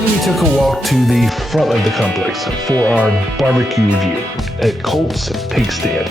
Then we took a walk to the front of the complex for our barbecue review at Colt's Pig Stand.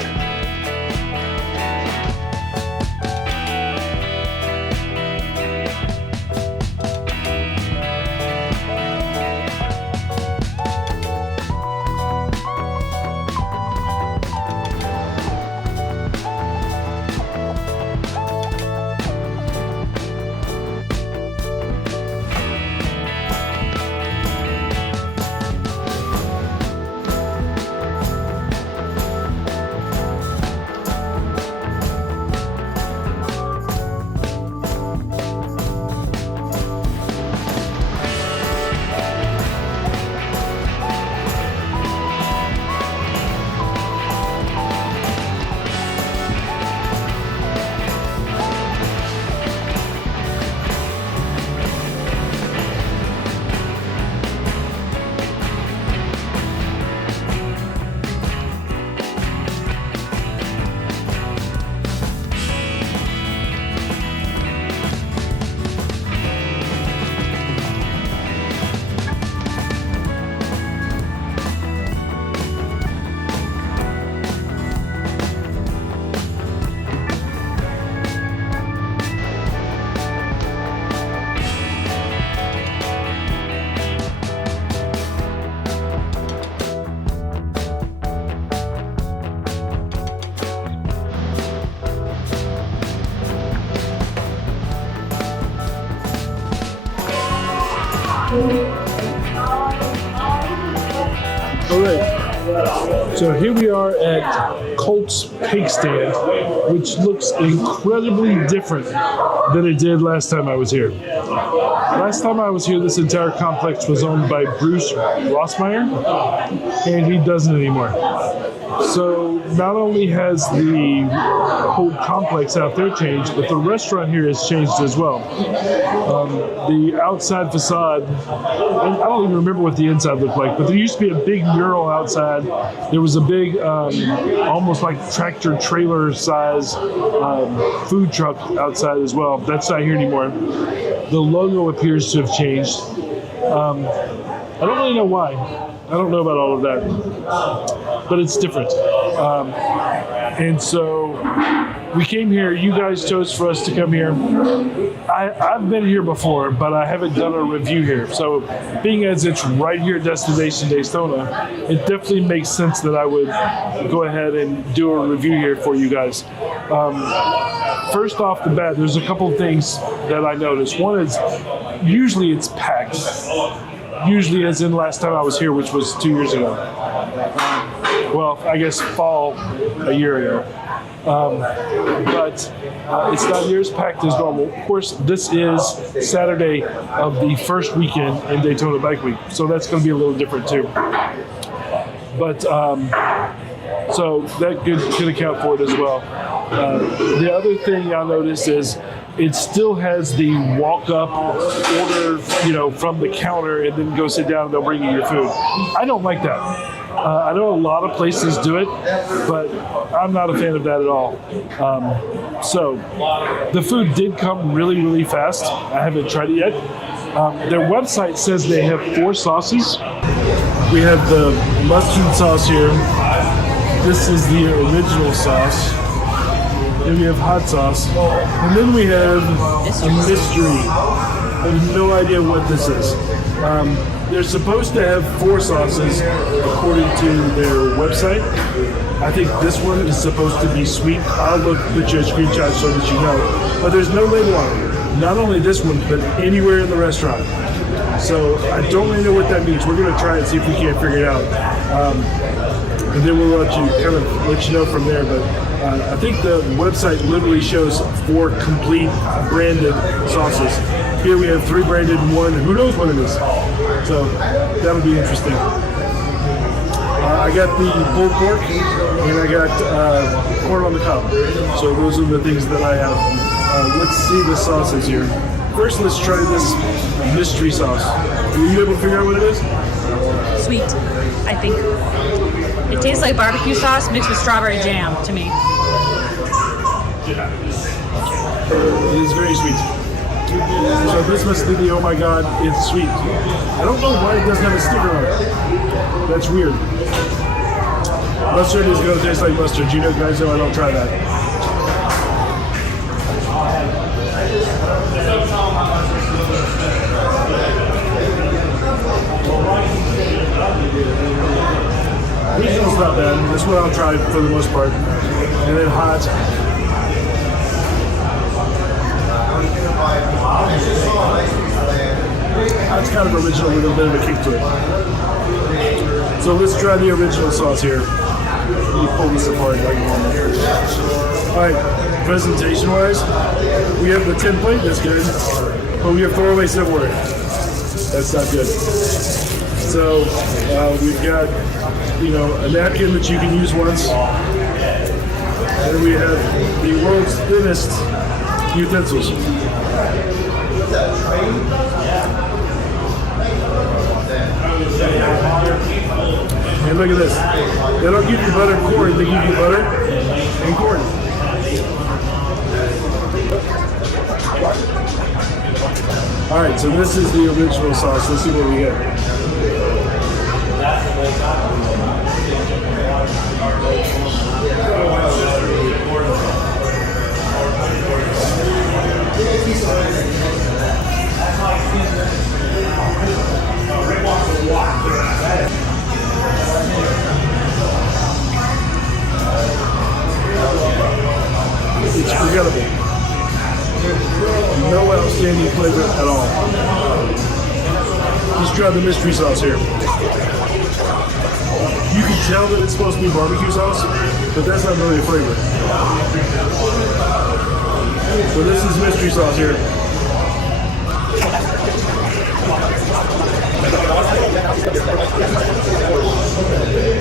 Alright, so here we are at Colt's Pig Stand, which looks incredibly different than it did last time I was here. Last time I was here, this entire complex was owned by Bruce Rossmeyer, and he doesn't anymore. So not only has the whole complex out there changed, but the restaurant here has changed as well. The outside facade, I don't even remember what the inside looked like, but there used to be a big mural outside. There was a big, almost like tractor trailer size food truck outside as well. That's not here anymore. The logo appears to have changed. I don't really know why. I don't know about all of that, but it's different. And so we came here. You guys chose for us to come here. I've been here before, but I haven't done a review here. So being as it's right here at Destination Daytona, it definitely makes sense that I would go ahead and do a review here for you guys. First off the bat, there's a couple of things that I noticed. One is usually it's packed. Usually as in last time I was here, which was 2 years ago. Well, I guess fall a year ago. But it's not near as packed as normal. Of course, this is Saturday of the first weekend in Daytona Bike Week, so that's going to be a little different too. But so that could account for it as well. The other thing I noticed is it still has the walk up, order, from the counter and then go sit down and they'll bring you your food. I don't like that. I know a lot of places do it, but I'm not a fan of that at all. So the food did come really, really fast. I haven't tried it yet. Their website says they have 4 sauces. We have the mustard sauce here. This is the original sauce. Then we have hot sauce. And then we have a mystery. I have no idea what this is. They're supposed to have 4 sauces according to their website. I think this one is supposed to be sweet. I'll put you a screenshot so that you know. But there's no label on it. Not only this one, but anywhere in the restaurant. So I don't really know what that means. We're going to try and see if we can't figure it out. And then we'll let you know from there. But I think the website literally shows 4 complete branded sauces. Here we have 3 branded and 1. Who knows what it is? So that'll be interesting. I got the pulled pork and I got corn on the cob. So those are the things that I have. Let's see the sauces here. First, let's try this mystery sauce. Were you able to figure out what it is? Sweet, I think. It tastes like barbecue sauce mixed with strawberry jam to me. It is very sweet. So this must be the oh my god, it's sweet. I don't know why it doesn't have a sticker on it. That's weird. Mustard is going to taste like mustard. You know, guys know I don't try that. Regional's not bad. This one I'll try for the most part. And then hot. That's kind of original with a bit of a kick to it. So let's try the original sauce here. Let me pull this apart like normal here. Alright, presentation wise, we have the template, that's good. But we have throwaway silverware. That's not good. So we've got, you know, a napkin that you can use once. And we have the world's thinnest utensils. And look at this. They don't give you butter and corn, they give you butter and corn. Alright, so this is the original sauce. Let's see what we get. It's forgettable. No outstanding flavor at all. Let's try the mystery sauce here. You can tell that it's supposed to be barbecue sauce, but that's not really a flavor. So this is mystery sauce here.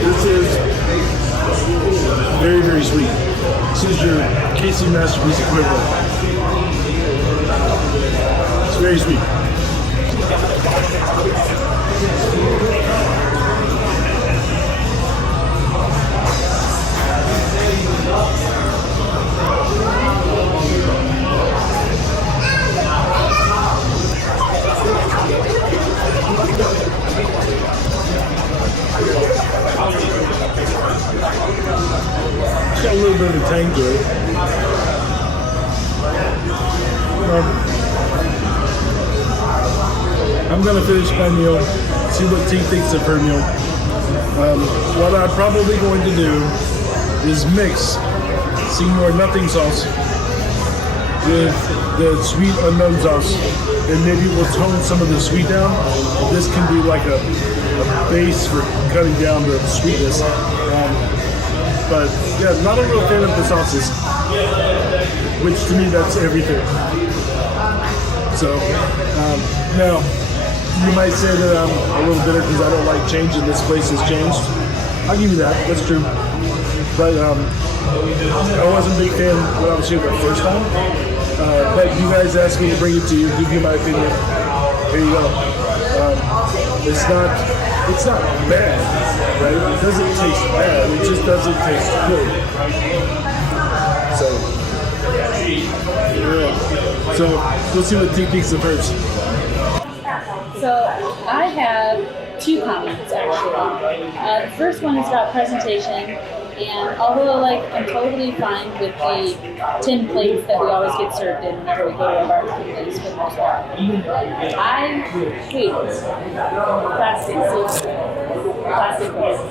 This is very, very sweet. This is your Casey Masterpiece equivalent. It's very sweet. It's got a little bit of a tang to it. I'm gonna finish my meal, see what T thinks of her meal. What I'm probably going to do is mix Seymour nothing sauce with the sweet unknown sauce, and maybe we'll tone some of the sweet down. This can be like a base for cutting down the sweetness. But yeah, not a real fan of the sauces, which to me that's everything. So now you might say that I'm a little bitter because I don't like change and this place has changed. I'll give you that, that's true. But I wasn't a big fan when I was here the first time. But you guys asked me to bring it to you, give you my opinion. Here you go. It's not bad, right? It doesn't taste bad, it just doesn't taste good. So let's see what T thinks of hers. So I have two comments actually. The first one is about presentation, and although I'm totally fine with the tin plates that we always get served in whenever we go to a barbecue place for the most part, I hate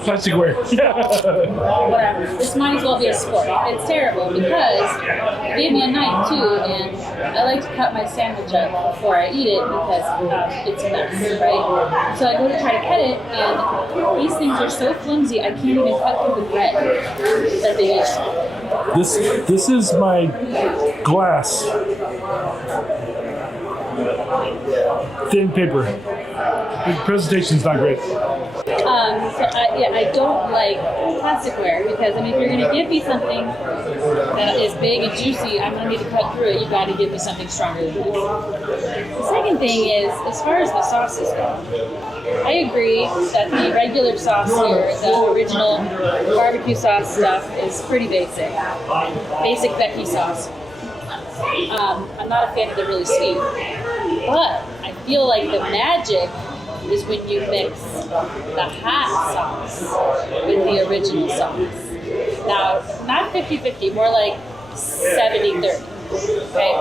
plasticware. Whatever. This might as well be a sport. It's terrible because they gave me a knife too, and I like to cut my sandwich up before I eat it because it's a mess, right? So I go to try to cut it, and these things are so flimsy I can't even cut through the bread that they use. This is my glass thin paper. The presentation's not great. I don't like plasticware because, if you're going to give me something that is big and juicy, I'm going to need to cut through it. You've got to give me something stronger than this. The second thing is, as far as the sauces go, I agree that the regular sauce here, the original barbecue sauce stuff, is pretty basic. Basic Becky sauce. I'm not a fan of the really sweet. But I feel like the magic is when you mix the hot sauce with the original sauce. Now, not 50-50, more like 70-30. Okay?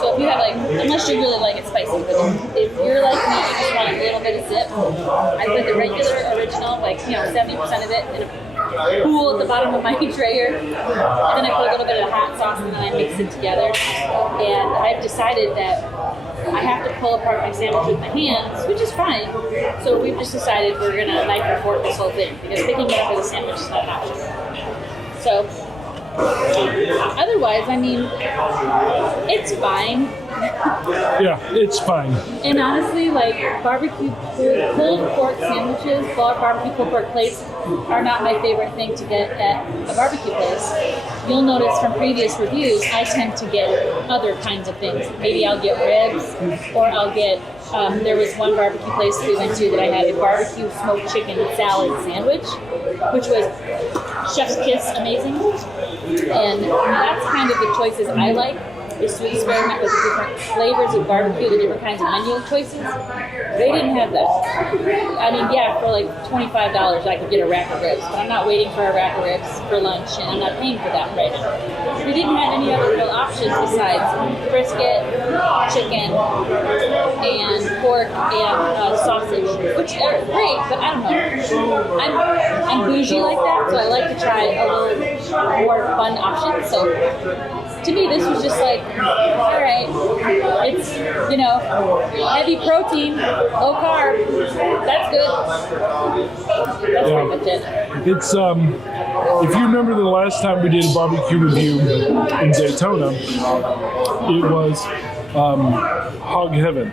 So if you have like, unless you really like it spicy, but if you're like me, you just want a little bit of zip, I put the regular original, like, 70% of it in a pool at the bottom of my trayer, and then I put a little bit of hot sauce and then I mix it together. And I've decided that I have to pull apart my sandwich with my hands, which is fine. So we've just decided we're gonna knife and fork this whole thing because picking it up with a sandwich is not an option. So otherwise, I mean, it's fine. Yeah, it's fine. And honestly, like barbecue pulled pork sandwiches, barbecue pulled pork plates are not my favorite thing to get at a barbecue place. You'll notice from previous reviews, I tend to get other kinds of things. Maybe I'll get ribs, or I'll get, there was one barbecue place we went to that I had a barbecue smoked chicken salad sandwich, which was chef's kiss amazing. And that's kind of the choices I like, is to experiment with the different flavors of barbecue, the different kinds of menu choices. They didn't have that. I mean, yeah, for like $25 I could get a rack of ribs, but I'm not waiting for a rack of ribs for lunch, and I'm not paying for that right now. We didn't have any other real options besides brisket, chicken, and pork, and sausage, which are great, but I don't know. I'm bougie like that, so I like to try a little more fun option. So to me, this was just like, all right, it's, heavy protein, low carb, that's good. That's pretty much it. It's, if you remember the last time we did a barbecue review in Daytona, it was Hog Heaven,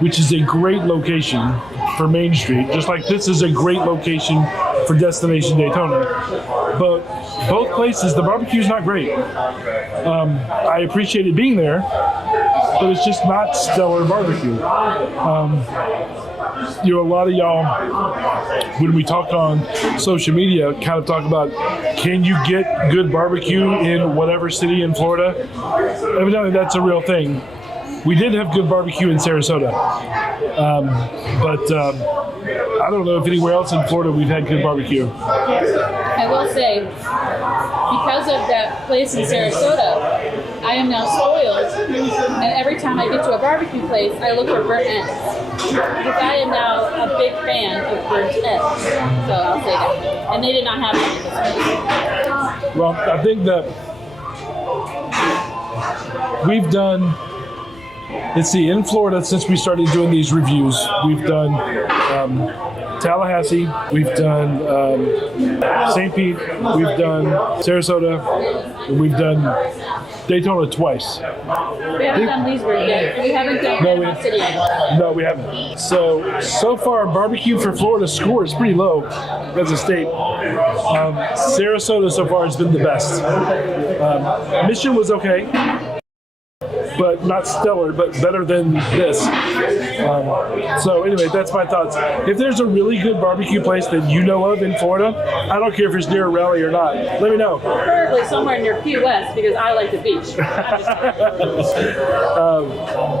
which is a great location for Main Street, just like this is a great location for Destination Daytona. But both places, the barbecue's not great. I appreciated being there, but it's just not stellar barbecue. A lot of y'all, when we talk on social media, kind of talk about, can you get good barbecue in whatever city in Florida? Evidently, that's a real thing. We did have good barbecue in Sarasota, but I don't know if anywhere else in Florida we've had good barbecue. I will say, because of that place in Sarasota, I am now spoiled, and every time I get to a barbecue place, I look for burnt ends. Because I am now a big fan of burnt ends, so I'll say that. And they did not have any this week. Well, I think that we've done, let's see, in Florida, since we started doing these reviews, we've done Tallahassee, we've done St. Pete, we've done Sarasota, and we've done Daytona twice. We haven't done Leesburg yet. We haven't done Panama City yet. No, we haven't. So far, barbecue for Florida score is pretty low as a state. Sarasota so far has been the best. Mission was okay, but not stellar, but better than this. So anyway, that's my thoughts. If there's a really good barbecue place that you know of in Florida, I don't care if it's near a rally or not, let me know. Preferably somewhere near Key West, because I like the beach.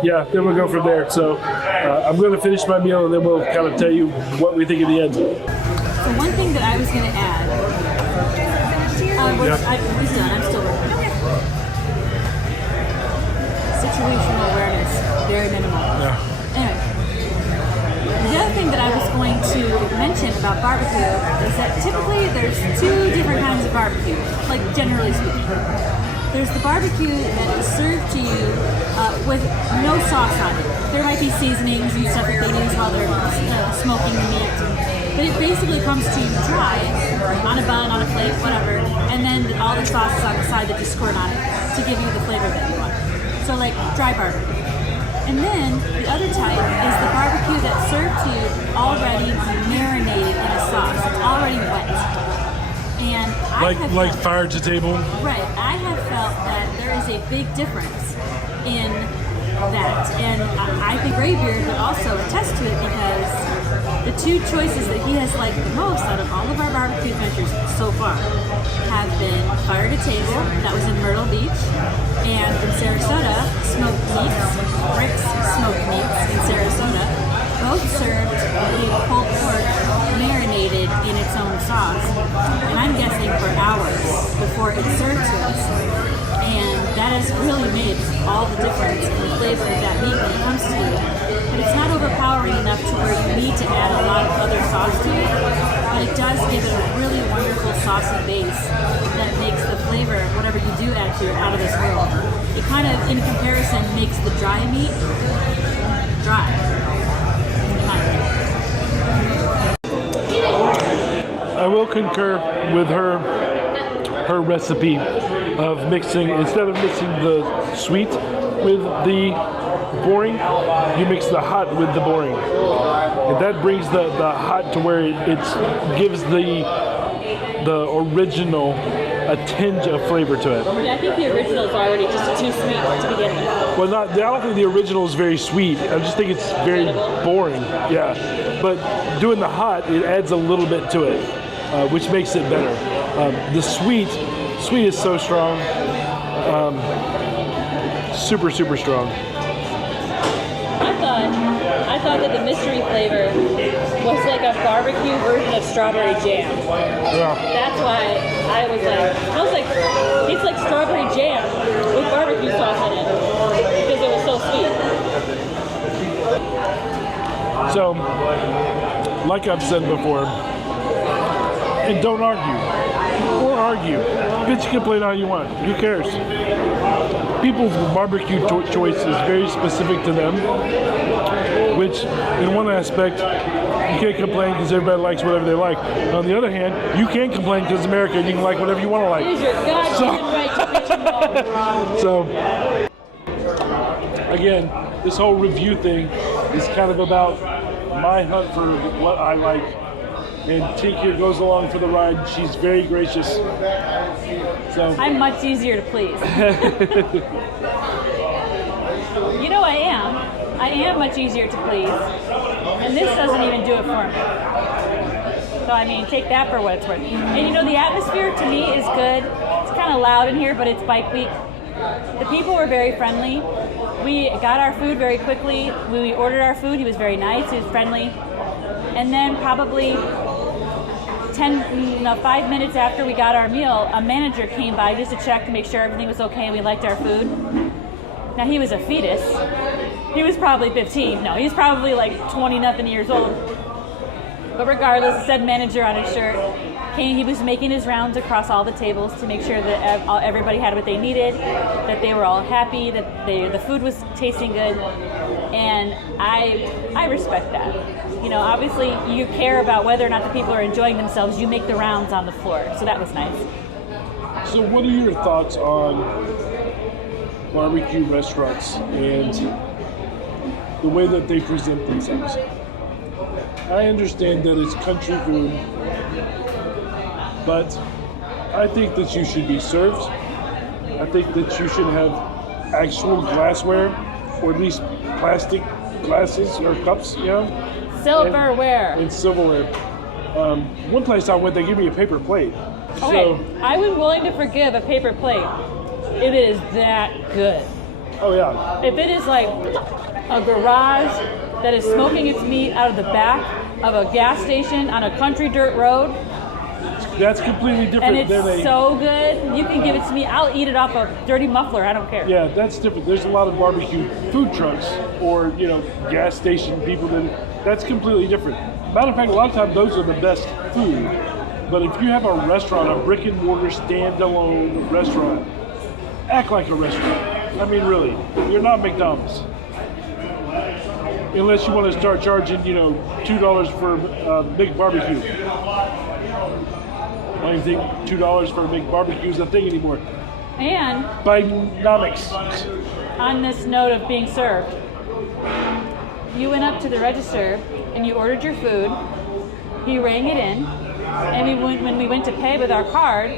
Yeah, then we'll go from there. So I'm going to finish my meal, and then we'll kind of tell you what we think at the end. So one thing that I was going to add, Yeah. I'm still working. Situational awareness, very minimal. Yeah. Anyway, the other thing that I was going to mention about barbecue is that typically there's two different kinds of barbecue, like generally speaking. There's the barbecue that is served to you with no sauce on it. There might be seasonings and stuff that they use while they're smoking the meat, but it basically comes to you dry, on a bun, on a plate, whatever, and then all the sauce is on the side that you squirt on it to give you the flavor that you want. So like dry barbecue. And then the other type is the barbecue that's served to you already marinated in a sauce. It's already wet. And like fire to table. Right. I have felt that there is a big difference in that. And I think Graybeard would also attest to it, because The two choices that he has liked the most out of all of our barbecue adventures so far have been Fire to Table, that was in Myrtle Beach, and in Sarasota, Smoked Meats, Rick's Smoked Meats in Sarasota, both served a pulled pork marinated in its own sauce, and I'm guessing for hours before it's served to us. And that has really made all the difference in the flavor of that meat when it comes to it. But it's not overpowering enough to where you need to add a lot of other sauce to it, but it does give it a really wonderful saucy base that makes the flavor, whatever you do add to it, out of this world. It kind of, in comparison, makes the dry meat dry. I will concur with her recipe of mixing, instead of mixing the sweet with the boring, you mix the hot with the boring. And that brings the hot to where it gives the original a tinge of flavor to it. Yeah, I think the original is already just too sweet to begin with. Well, I don't think the original is very sweet. I just think it's very boring. Yeah, but doing the hot, it adds a little bit to it, which makes it better. The sweet is so strong, super strong. I thought that the mystery flavor was like a barbecue version of strawberry jam. Yeah. That's why I was like, smells like, tastes like strawberry jam with barbecue sauce in it because it was so sweet. So, like I've said before, and don't argue. Bitch, complain all you want. Who cares? People's barbecue choice is very specific to them, which, in one aspect, you can't complain because everybody likes whatever they like. And on the other hand, you can't complain because America, you can like whatever you want to like. It is your goddamn right to bitch and moan. So, again, this whole review thing is kind of about my hunt for what I like. And Tink here goes along for the ride. She's very gracious. So I'm much easier to please. You know I am. I am much easier to please. And this doesn't even do it for me. So I mean, take that for what it's worth. And you know, the atmosphere to me is good. It's kind of loud in here, but it's bike week. The people were very friendly. We got our food very quickly. When we ordered our food, he was very nice, he was friendly. And then probably 5 minutes after we got our meal, a manager came by just to check to make sure everything was okay and we liked our food. Now he was a fetus. He was probably 15. No, he's probably like 20-nothing years old. But regardless, it said manager on his shirt. He was making his rounds across all the tables to make sure that everybody had what they needed, that they were all happy, that the food was tasting good, and I respect that. You know, obviously you care about whether or not the people are enjoying themselves. You make the rounds on the floor, so that was nice. So what are your thoughts on barbecue restaurants and the way that they present themselves? I understand that it's country food, but I think that you should be served. I think that you should have actual glassware, or at least plastic glasses or cups, you know? Silverware. And silverware. One place I went, they gave me a paper plate. Okay, So, I was willing to forgive a paper plate if it is that good. oh yeah. If it is like a garage that is smoking its meat out of the back of a gas station on a country dirt road, That's completely different and than it's so good, you can give it to me. I'll eat it off a dirty muffler. I don't care. Yeah, that's different. There's a lot of barbecue food trucks or, you know, gas station people that's completely different. Matter of fact, a lot of times those are the best food. But if you have a restaurant, a brick and mortar standalone restaurant, act like a restaurant. I mean, really, you're not McDonald's. Unless you want to start charging, you know, $2 for a big barbecue. I don't even think $2 for a big barbecue is a thing anymore. And Bidenomics. on this note of being served, you went up to the register and you ordered your food. He rang it in, and when we went to pay with our card,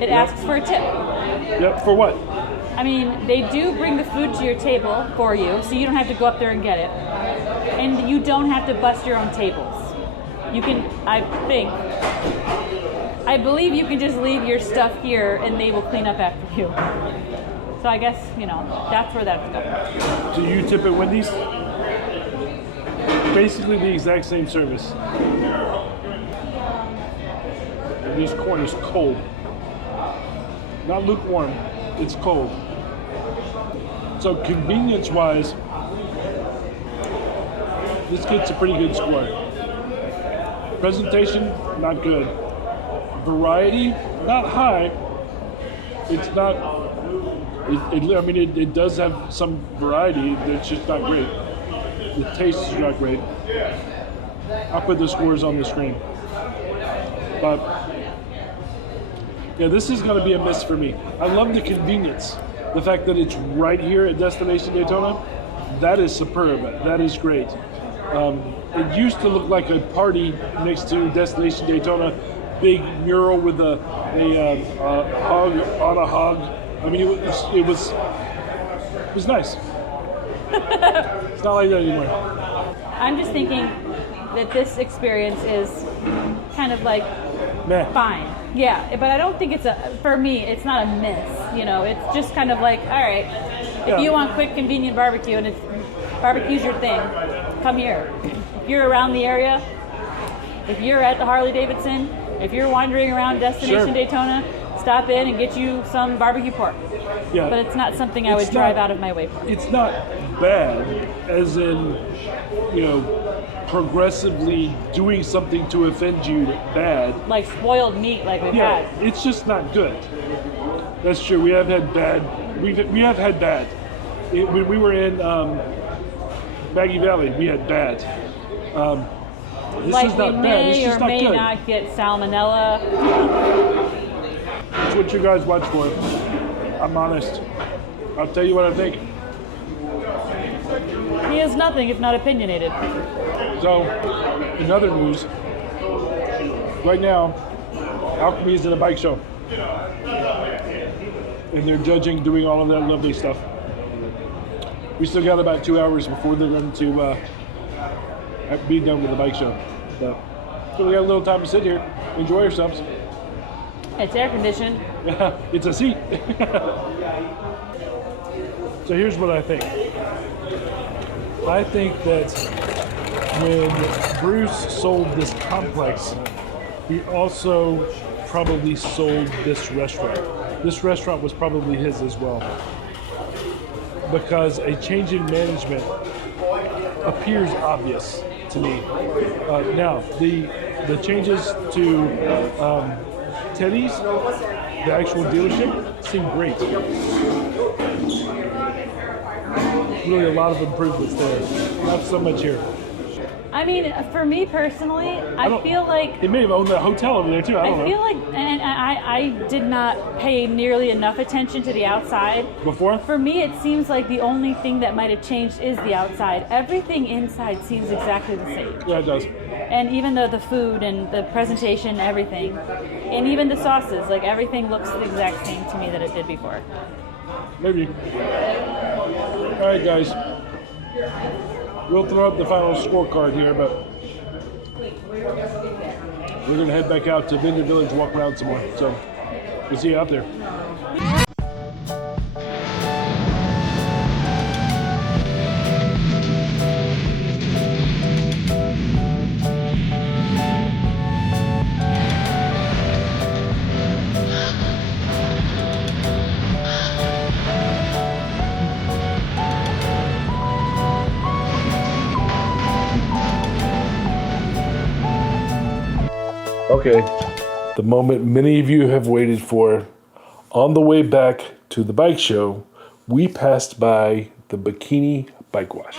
it asks for a tip. Yep, for what? I mean, they do bring the food to your table for you, so you don't have to go up there and get it. And you don't have to bust your own tables. You can, I believe you can just leave your stuff here and they will clean up after you. So I guess, that's where that's going. Do you tip at Wendy's? Basically the exact same service. And this corn is cold. Not lukewarm, it's cold. So convenience-wise, this gets a pretty good score. Presentation, not good. Variety, not high. It's not. It does have some variety. It's just not great. The taste is not great. I'll put the scores on the screen. But yeah, this is going to be a miss for me. I love the convenience. The fact that it's right here at Destination Daytona, that is superb. That is great. It used to look like a party next to Destination Daytona, big mural with a hog on a hog. I mean, it was nice. It's not like that anymore. I'm just thinking that this experience is kind of like fine. Yeah, but I don't think for me, it's not a miss. It's just kind of like, all right, if you want quick, convenient barbecue and barbecue's your thing, come here. If you're around the area, if you're at the Harley-Davidson, if you're wandering around Destination Daytona, stop in and get you some barbecue pork. Yeah. But it's not something I would drive out of my way for. It's not bad, as in, progressively doing something to offend you bad. Like spoiled meat like we've had. It's just not good. That's true. We have had bad. We have had bad. When we were in Maggie Valley, we had bad. This like is not we bad. It's may just or not may good. not get salmonella. That's what you guys watch for. I'm honest. I'll tell you what I think. He is nothing if not opinionated. So, in other news, right now, Alchemy is in a bike show. And they're judging, doing all of that lovely stuff. We still got about 2 hours before they're going to be done with the bike show. So we got a little time to sit here, enjoy ourselves. It's air conditioned. It's a seat. So here's what I think. I think that when Bruce sold this complex, he also probably sold this restaurant. This restaurant was probably his as well. Because a change in management appears obvious to me. Now, the changes to Teddy's, the actual dealership, seem great. Really a lot of improvements there. Not so much here. I mean, for me personally, I feel like they may have owned that hotel over there too. I don't know. feel like, and I did not pay nearly enough attention to the outside. Before? For me, it seems like the only thing that might have changed is the outside. Everything inside seems exactly the same. Yeah, it does. And even though the food and the presentation, everything, and even the sauces, like everything looks the exact same to me that it did before. Maybe. All right, guys. We'll throw up the final scorecard here, but we're going to head back out to Vineyard Village, walk around some more. So we'll see you out there. Okay, the moment many of you have waited for. On the way back to the bike show, we passed by the Bikini Bike Wash.